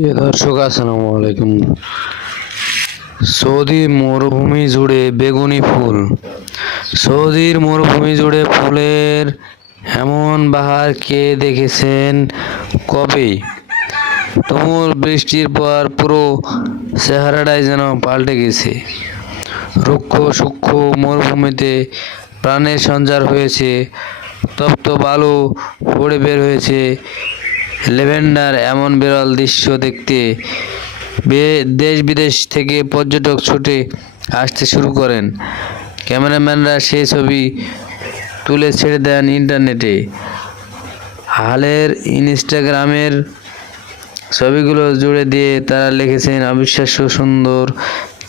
প্রিয় দর্শক, আসসালামু আলাইকুম। সৌদি মরুভূমি জুড়ে বেগুনি ফুল। সৌদির মরুভূমি জুড়ে ফুলের এমন বাহার কে দেখেছেন কবে? তুমুল বৃষ্টির পর পুরো চেহারাটাই যেন পাল্টে গেছে। রুক্ষ সূক্ষ্ম মরুভূমিতে প্রাণের সঞ্চার হয়েছে। তপ্ত বালু পড়ে বের হয়েছে ল্যাভেন্ডার। এমন বিরল দৃশ্য দেখতে দেশ বিদেশ থেকে পর্যটক ছুটে আসতে শুরু করেন। ক্যামেরাম্যানরা সেই ছবি তুলে ছেড়ে দেন ইন্টারনেটে। হালের ইনস্টাগ্রামের ছবিগুলো জুড়ে দিয়ে তারা লিখেছেন, অবিশ্বাস্য সুন্দর।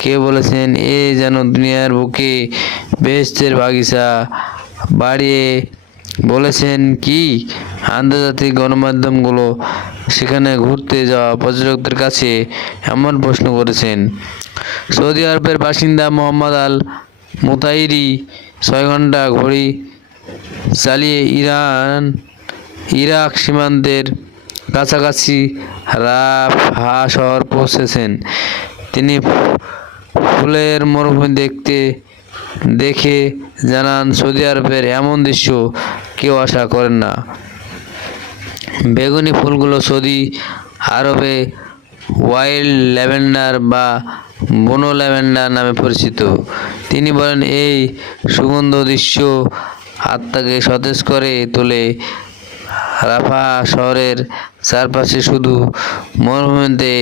কে বলেছেন এ যেন দুনিয়ার বুকে বেহেশতের বাগিচা। বাড়িয়ে বলেছেন কি আন্তর্জাতিক গণমাধ্যমগুলো সেখানে ঘুরতে যাওয়া পর্যটকদের কাছে এমন প্রশ্ন করেছেন। সৌদি আরবের বাসিন্দা মোহাম্মদ আল মুতাইরি 6 ঘন্টা ঘড়ি চালিয়ে ইরাক সীমান্তের কাছাকাছি রাফা শহর পৌঁছেছেন। তিনি ফুলের মরুভূমি দেখে জানান, সৌদি আরবের এমন দৃশ্য কেউ আশা করেন না। বেগুনি ফুলগুলো সৌদি আরবে ওয়াইল্ড ল্যাভেন্ডার বা বনো ল্যাভেন্ডার নামে পরিচিত। তিনি বলেন, এই সুগন্ধ দৃশ্য আত্মাকে সতেজ করে তোলে। রাফা শহরের চারপাশে শুধু মরুভূমিতে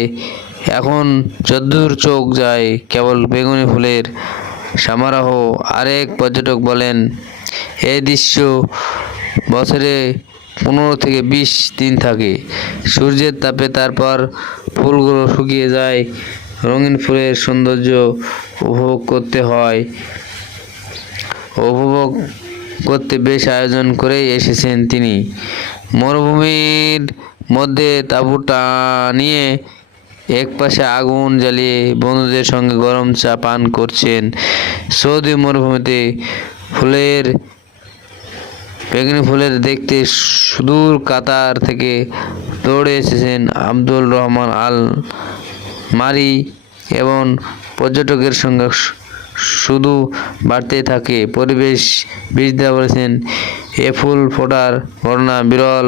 এখন যদ্দূর চোখ যায় কেবল বেগুনি ফুলের সমারোহ। আরেক পর্যটক বলেন, এই দৃশ্য বছরে 15 থেকে 20 দিন থাকে সূর্যের তাপে, তারপর ফুলগুলো শুকিয়ে যায়। রঙিন ফুলের সৌন্দর্য উপভোগ করতে বেশ আয়োজন করেই এসেছেন তিনি। মরুভূমির মধ্যে তাঁবু টানিয়ে একপাশে আগুন জ্বালিয়ে বন্ধুদের সঙ্গে গরম চা পান করছেন। সৌদি মরুভূমিতে বেগুনি ফুলের দেখতে সুদূর কাতার থেকে দৌড়ে এসেছেন আব্দুল রহমান আল মারি এবং পর্যটকের সংখ্যা শুধু বাড়তেই থাকে। পরিবেশবিদরা বলেছেন, এ ফুল ফোটার ঘটনা বিরল।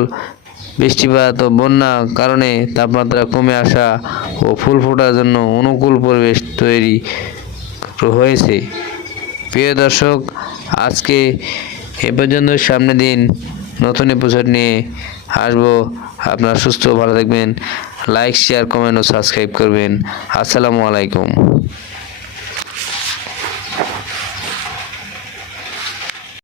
বৃষ্টিপাত ও বন্যার কারণে তাপমাত্রা কমে আসা ও ফুল ফোটার জন্য অনুকূল পরিবেশ তৈরি হয়েছে। প্রিয় দর্শক, আজকে এ পর্যন্ত। সামনের দিন নতুন এপিসোড নিয়ে আসবো। আপনারা সুস্থ ভালো থাকবেন। লাইক, শেয়ার, কমেন্ট ও সাবস্ক্রাইব করবেন। আসসালামু আলাইকুম।